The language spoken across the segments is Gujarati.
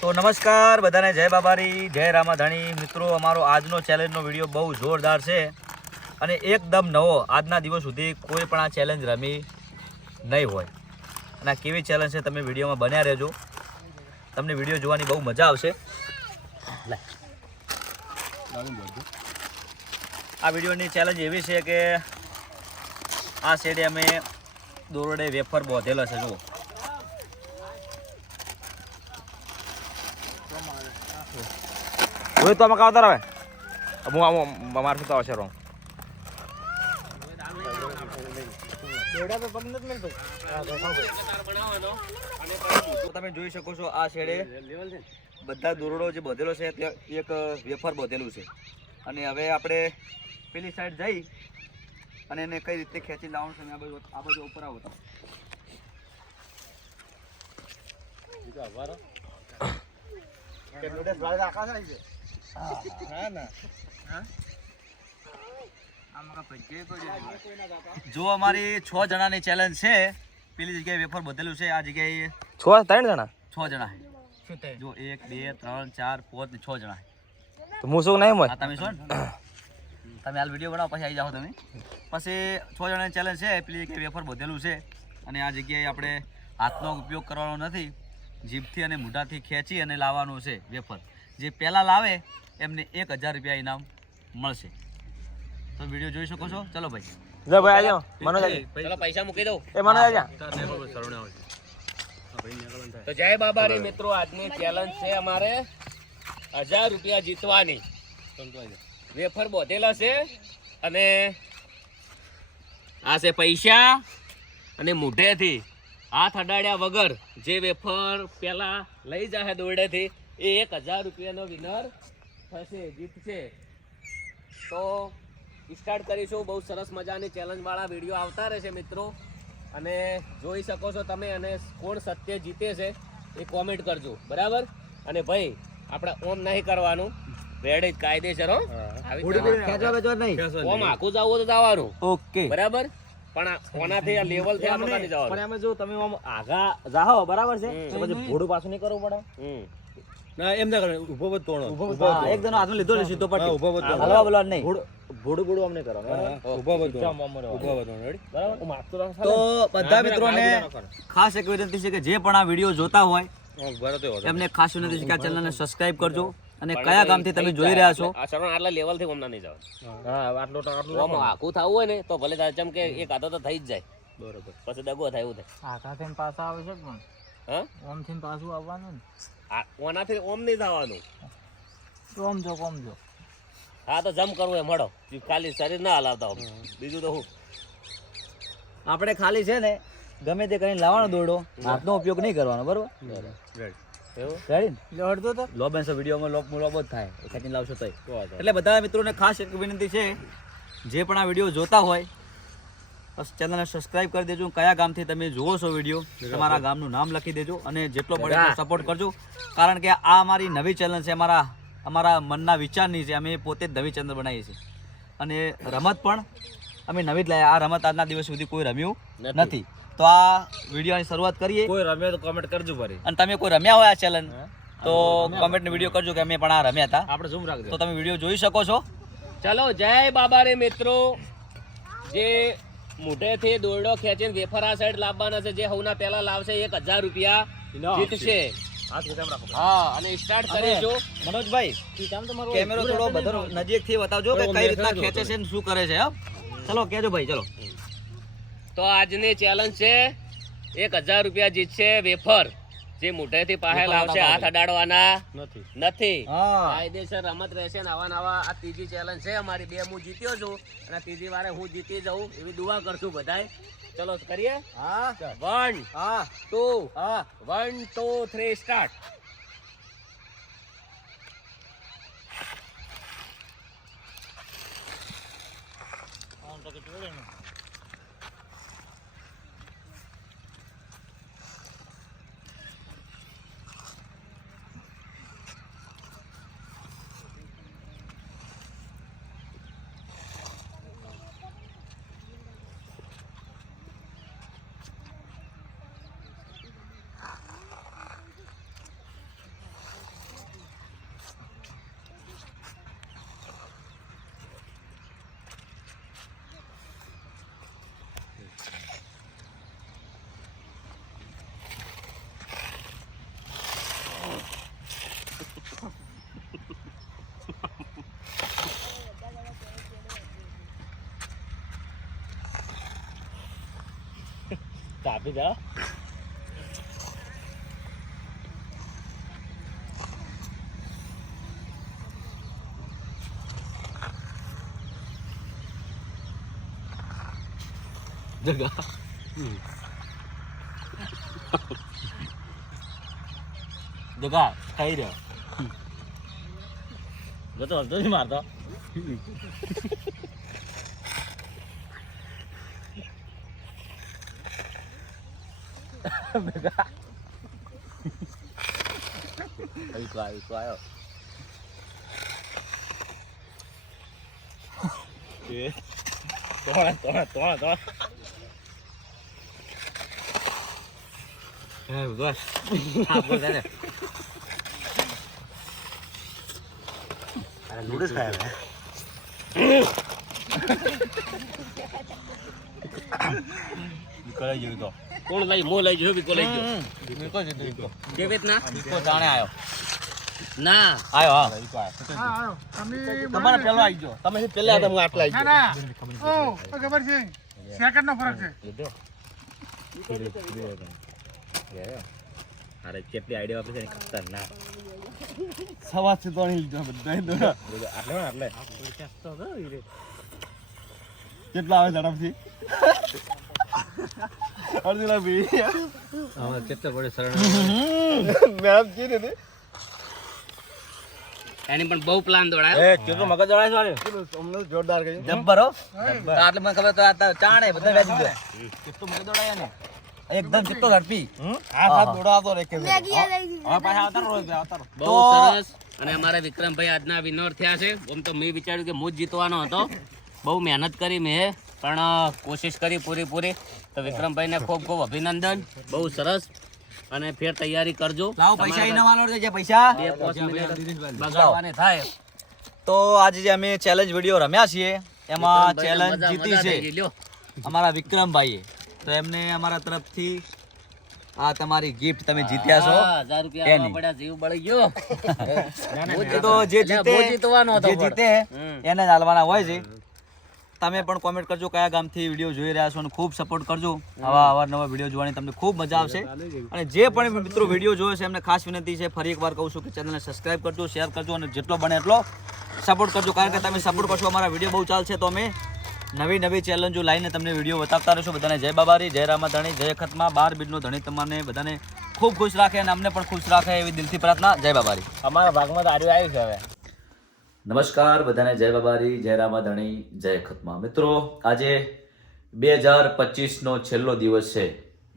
તો નમસ્કાર બધાને, જય બાબારી, જય રામાધાણી. મિત્રો, અમારો આજનો ચેલેન્જનો વિડીયો બહુ જોરદાર છે અને એકદમ નવો. આજના દિવસ સુધી કોઈ પણ આ ચેલેન્જ રમી નહીં હોય અને આ કેવી ચેલેન્જ છે તમે વિડીયોમાં બન્યા રહેજો. તમને વિડીયો જોવાની બહુ મજા આવશે. આ વિડીયોની ચેલેન્જ એવી છે કે આ સાઈડે અમે દોરડે વેફર બાંધેલા છે. જુઓ, તો અમે કાવતા રહે હું મારે શું આવશે રોંગ. તમે જોઈ શકો છો આ છેડે બધા દોરડો જે બધેલો છે ત્યાં એક વેફર બધેલું છે અને હવે આપણે પેલી સાઈડ જઈ અને એને કઈ રીતે ખેંચી લાવવાનું છે. આ બાજુ ઉપર આવો તો જો અમારી 6 જણાની ચેલેન્જ છે. પેલી જગ્યાએ વેફર બધેલું છે, આ જગ્યાએ 6 જણા જો 1 2 3 4 5 6 જણા. તો હું શું નહીં હોય તમે છો ને, તમે હાલ વિડીયો બનાવો પછી આવી જાઓ તમે. પછી 6 જણાની ચેલેન્જ છે. પેલી જગ્યાએ વેફર બધેલું છે અને આ જગ્યાએ આપણે હાથનો ઉપયોગ કરવાનો નથી, જીભથી અને મોઢાથી ખેંચી અને લાવવાનું છે વેફર. જે પહેલાં લાવે એમને 1000 રૂપિયા ઇનામ મળશે. તો વિડીયો જોઈ શકો છો. ચલો ભાઈ, લે ભાઈ આજો મનો જાજી, ચલો પૈસા મૂકી દઉં એ મનો જાજા. તો જય બાબારી મિત્રો, આજની ચેલેન્જ છે અમારે 1000 રૂપિયા જીતવાની. વેફર બોધેલા છે અને આ છે પૈસા અને મોઢેથી હાથ અડાડ્યા વગર જે વેફર પેલા લઈ જાય દોરડેથી એ 1000 રૂપિયાનો વિનર થશે, જીતશે. તો સ્ટાર્ટ કરીશું. બહુ સરસ મજાની ચેલેન્જ વાળા વિડીયો આવતા રહેશે મિત્રો, અને જોઈ શકો છો તમે. અને કોણ સત્ય જીતે છે એ કોમેન્ટ કરજો, બરાબર. અને ભાઈ આપણે ઓમ નહીં કરવાનું, રેડી કાયદેસર હો, ઓમ આખું જવું તો જવાનું ઓકે બરાબર. પણ ઓનાથી આ લેવલ થી આપણે નહીં જવાનું. પણ અમે જો તમે આમ આગા જાઓ બરાબર છે તો પછી ભોડું પાછું નહીં કરવું પડે. ના એમ ના કરે, ઉભો બધ તોણો એક જણો હાથમાં લીધો ને સીધો પટ્ટી ઉભો બધ હલવા બોલવા નહીં, ભોડું અમને કરો ઉભો બધ રેડી બરાબર. તો બધા મિત્રોને ખાસ એક વિનંતી છે કે જે પણ આ વિડીયો જોતા હોય એમને ખાસ વિનંતી છે કે આ ચેનલને સબસ્ક્રાઇબ કરજો. અને કયા ગામથી તમે જોઈ રહ્યા છો? આ શરણ આટલા લેવલ થી ઓમના નહીં જવાનું. હા આટલો ઓમ આખું થવું હોય ને તો ભલે જેમ કે એક આધો તો થઈ જ જાય, બરોબર. પછી દગો થાય એવું થાય. આખાથી પાછા આવે છે પણ હા ઓમ થી પાછું આવવાનું ને, ઓનાથી ઓમ નહીં થવાનું. કોમ જો હા તો જમ કરવું એ મળો, ખાલી શરીર ના હલાવતા હોય. બીજું તો હું આપણે ખાલી છે ને ગમે તે કરીને લાવવાનો દોરડો, હાથનો ઉપયોગ નહીં કરવાનો, બરોબર? રેડી ને અડધો તો લોબ એન્ડ વિડીયોમાં લોબ જ થાય એ ખેંચીને લાવશો તોય. એટલે બધા મિત્રોને ખાસ એક વિનંતી છે, જે પણ આ વિડીયો જોતા હોય બસ ચેનલને સબસ્ક્રાઇબ કરી દેજો. કયા ગામથી તમે જુઓ છો વિડીયો, તમારા ગામનું નામ લખી દેજો અને જેટલો બને એટલો સપોર્ટ કરજો. કારણ કે આ અમારી નવી ચેનલ છે, અમારા મનના વિચારની છે. અમે પોતે જ નવી ચેનલ બનાવીએ છીએ અને રમત પણ અમે નવી જ લાવ્યા. આ રમત આજના દિવસ સુધી કોઈ રમ્યું નથી. તો આ વિડીયોની શરૂઆત કરીએ. કોઈ રમે તો કમેન્ટ કરજો ભાઈ. અને તમે કોઈ રમ્યા હોય આ ચેલેન્જ તો કમેન્ટનો વિડીયો કરજો કે અમે પણ આ રમ્યા હતા. આપણે ઝૂમ રાખજો તો તમે વિડીયો જોઈ શકો છો. ચલો જય બાબા રે મિત્રો. જે મોઢેથી દોરડો ખેંચીને વેફર આ સાઈડ લાવવાના છે, જે હવના પહેલા લાવશે 1000 રૂપિયા જીતશે. હા, અને સ્ટાર્ટ કરીશું. મનોજભાઈ કેમેરો થોડો બધો નજીકથી બતાવજો કે કઈ રીતના ખેંચે છે ને શું કરે છે. ચલો કેજો ભાઈ, ચલો. તો આજની ચેલેન્જ છે 1000 રૂપિયા જીતશે વેફર. જે મોઢેથી પાસે લાવશે, હાથ અડાડવાના નથી. કાયદેસર રમત રહેશે ને આવા નવા. આ ત્રીજી ચેલેન્જ છે અમારી. 2 હું જીત્યો છું અને ત્રીજી વારે હું જીતી જાઉં એવી દુઆ કરશું બધાય. ચલો કરીએ. 1 2 3 સ્ટાર્ટ. આપી દે જગા જગા ખાઈ રહ્યો જતો હલતો નહીં મારતો આવ્યો તોણા નૂડલ્સ ખાયા કરાઈ ગયું તો કોણ લઈ મો લઈ જો બીકો લઈ ગયો કેવી રીતના જાણે આવ્યો ના આવ્યો હા હા તમારે પેલો આવી ગયો તમે પેલા હતા હું આટલા આવી ગયો ખબર છે સેકન્ડ નો ફરક છે અરે કેટલી આઈડિયા આપી છે ને ખતરનાક સવાથી તો લીધો બધા આટલે કેટલા આવે ઝડપથી અડધી લાખ બી હવે કેટલા પડે સરળ મેમ કીધી હતી એની પણ બહુ પ્લાન દોડાયો એ કેટલું મગજ દોડાય છે વાળી અમને જોરદાર કહ્યું જબ્બર હો આટલે મને ખબર તો આ ચાણે બધા વેચી દે કેટલું મગજ દોડાયા ને એકદમ કેટલો ઝડપી આ સાથ દોડાતો રે કે હવે પાછા આવતા રહો બહુ સરસ અને અમારા વિક્રમભાઈ આજના વિનર થયા છે આમ તો મેં વિચાર્યું કે હું જ જીતવાનો હતો બહુ મહેનત કરી મેં પણ કોશિશ કરી પૂરી તો વિક્રમભાઈને ખૂબ ખૂબ અભિનંદન બહુ સરસ અને ફેર તૈયારી કરજો લાવો પૈસા ઈ નવાનો છે જે પૈસા 2-5 મિનિટ બગાડવાની થાય તો આજે જે અમે ચેલેન્જ વિડિયો રમ્યા છીએ એમાં ચેલેન્જ મજા જીતી થઈ ગઈ, છે લ્યો. અમારા વિક્રમભાઈએ તો એમને અમારા તરફથી આ તમારી ગિફ્ટ તમે જીત્યા છો 1000 રૂપિયા એની. આપવા પડ્યા, જીવ બળી ગયો તો જે એટલે બહુ જીતવાનો હતો જે પણ. જીતે એને જ હાલવાના હોય છે તમે પણ કોમેન્ટ કરજો કયા ગામથી વિડીયો જોઈ રહ્યા છો અને ખૂબ સપોર્ટ કરજો આવા અવારનવાર વિડીયો જોવાની તમને ખૂબ મજા આવશે અને જે પણ મિત્રો વિડીયો જોયો છે એમને ખાસ વિનંતી છે ફરી એકવાર કહું છું કે ચેનલને સબસ્ક્રાઇબ કરજો શેર કરજો અને જેટલો બને એટલો સપોર્ટ કરજો કારણ કે તમે સપોર્ટ કરશો અમારા વિડીયો બહુ ચાલશે તો અમે નવી ચેલેન્જો લાવીને તમને વિડીયો બતાવતા રહીશું બધાને જય બાબારી જય રામા ધણી જય ખતમા 12 બીજનો ધણી તમને બધાને ખૂબ ખુશ રાખે અને અમને પણ ખુશ રાખે એવી દિલથી પ્રાર્થના જય બાબારી અમારા ભાગમાં તો આર્યું આવ્યું છે હવે નમસ્કાર બધાને જય બાબારી જય રામા ધણી જય ખતમા મિત્રો આજે 2025 નો છેલ્લો દિવસ છે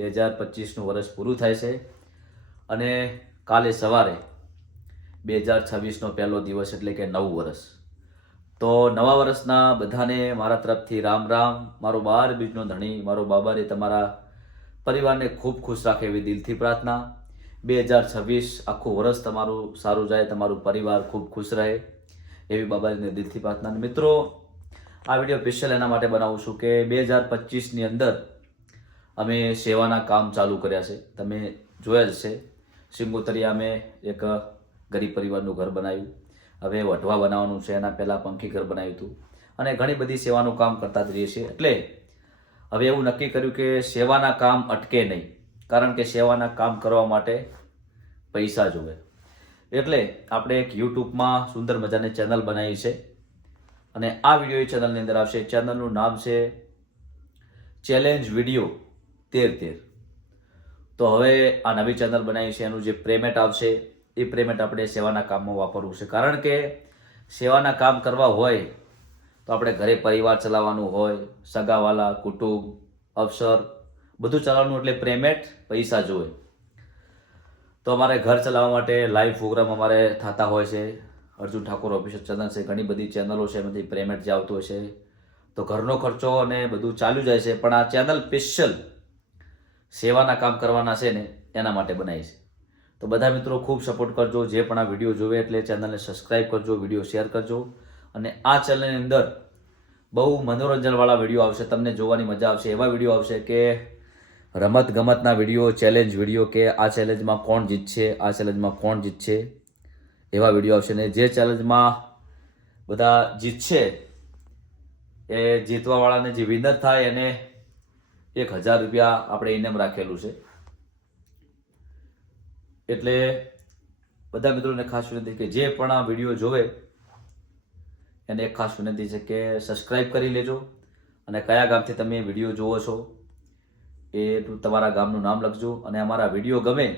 2025 નું વર્ષ પૂરું થાય છે અને કાલે સવારે 2026 નો પહેલો દિવસ એટલે કે નવું વર્ષ તો નવા વર્ષના બધાને મારા તરફથી રામ રામ મારો 12 બીજનો ધણી મારો બાબારી તમારા પરિવારને ખૂબ ખુશ રાખે એવી દિલથી પ્રાર્થના 2026 આખું વર્ષ તમારું સારું જાય તમારું પરિવાર ખૂબ ખુશ રહે એવી બાબાજીને દિલથી પ્રાર્થના મિત્રો આ વિડીયો સ્પેશિયલ એના માટે બનાવું છું કે 2025ની અંદર અમે સેવાના કામ ચાલુ કર્યા છે તમે જોયા જ છે સિંગોતરિયા અમે એક ગરીબ પરિવારનું ઘર બનાવ્યું હવે વઢવા બનાવવાનું છે એના પહેલાં પંખી ઘર બનાવ્યું હતું અને ઘણી બધી સેવાનું કામ કરતા જ રહીએ છીએ એટલે હવે એવું નક્કી કર્યું કે સેવાના કામ અટકે નહીં કારણ કે સેવાના કામ કરવા માટે પૈસા જોવે એટલે આપણે એક યુટ્યુબમાં સુંદર મજાની ચેનલ બનાવી છે અને આ વિડીયો ચેનલની અંદર આવશે ચેનલનું નામ છે ચેલેન્જ વિડીયો 13 તો હવે આ નવી ચેનલ બનાવી છે એનું જે પેમેન્ટ આવશે એ પેમેન્ટ આપણે સેવાના કામમાં વાપરવું છે કારણ કે સેવાના કામ કરવા હોય તો આપણે ઘરે પરિવાર ચલાવવાનું હોય સગાવાલા કુટુંબ અવસર બધું ચલાવવાનું એટલે પેમેન્ટ પૈસા જોવે તો અમારે ઘર ચલાવવા માટે લાઈવ પ્રોગ્રામ અમારે થતા હોય છે અર્જુન ઠાકોર ઓફિશિયલ ચેનલ છે ઘણી બધી ચેનલો છે એમાંથી પેમેન્ટ જે આવતું હોય છે તો ઘરનો ખર્ચો અને બધું ચાલુ જાય છે પણ આ ચેનલ સ્પેશિયલ સેવાના કામ કરવાના છે ને એના માટે બનાવી છે તો બધા મિત્રો ખૂબ સપોર્ટ કરજો જે પણ આ વિડીયો જોવે એટલે ચેનલને સબસ્ક્રાઈબ કરજો વિડીયો શેર કરજો અને આ ચેનલની અંદર બહુ મનોરંજનવાળા વિડીયો આવશે તમને જોવાની મજા આવશે એવા વિડીયો આવશે કે રમત ગમતના વિડીયો ચેલેન્જ વિડીયો કે આ ચેલેન્જમાં કોણ જીતશે આ ચેલેન્જમાં કોણ જીતશે એવા વિડીયો આવશે ને જે ચેલેન્જમાં બધા જીતશે એ જીતવાવાળાને જે વિનર થાય એને 1000 રૂપિયા આપણે ઇનામ રાખેલું છે. એટલે બધા મિત્રોને ખાસ વિનંતી કે જે પણ આ વિડીયો જોવે એને એક ખાસ વિનંતી છે કે સબસ્ક્રાઇબ કરી લેજો અને કયા ગામથી તમે વિડીયો જોવો છો એ તમારા ગામનું નામ લખજો અને અમારા વિડીયો ગમે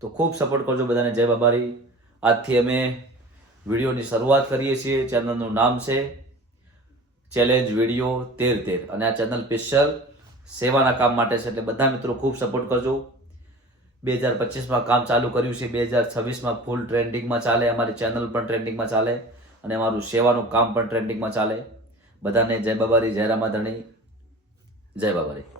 તો ખૂબ સપોર્ટ કરજો બધાને. જય બાબારી. આજથી અમે વિડીયોની શરૂઆત કરીએ છીએ. ચેનલનું નામ છે ચેલેન્જ વિડીયો 13 અને આ ચેનલ સ્પેશિયલ સેવાના કામ માટે છે. એટલે બધા મિત્રો ખૂબ સપોર્ટ કરજો. 2025માં કામ ચાલુ કર્યું છે, 2026માં ફૂલ ટ્રેન્ડિંગમાં ચાલે. અમારી ચેનલ પણ ટ્રેન્ડિંગમાં ચાલે અને અમારું સેવાનું કામ પણ ટ્રેન્ડિંગમાં ચાલે. બધાને જય બાબારી, જય રામાધણી, જય બાબારી.